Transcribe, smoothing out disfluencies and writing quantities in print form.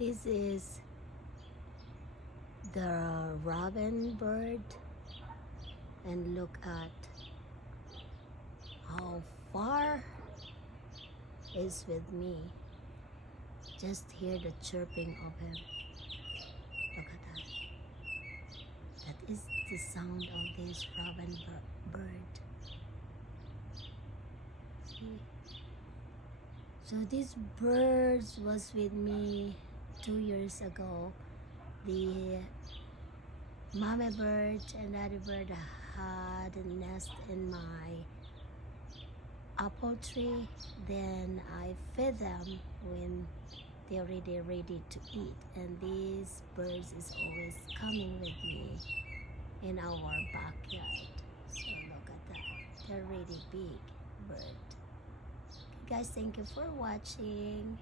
This is the robin bird, and look at how far is with me. Just hear the chirping of him. Look at that. That is the sound of this robin bird. See? So these birds was with me 2 years ago. The mama bird and daddy bird had a nest in my apple tree. Then I fed them when they're ready to eat. And these birds is always coming with me in our backyard. So look at that. They're really big bird. Okay, guys, thank you for watching.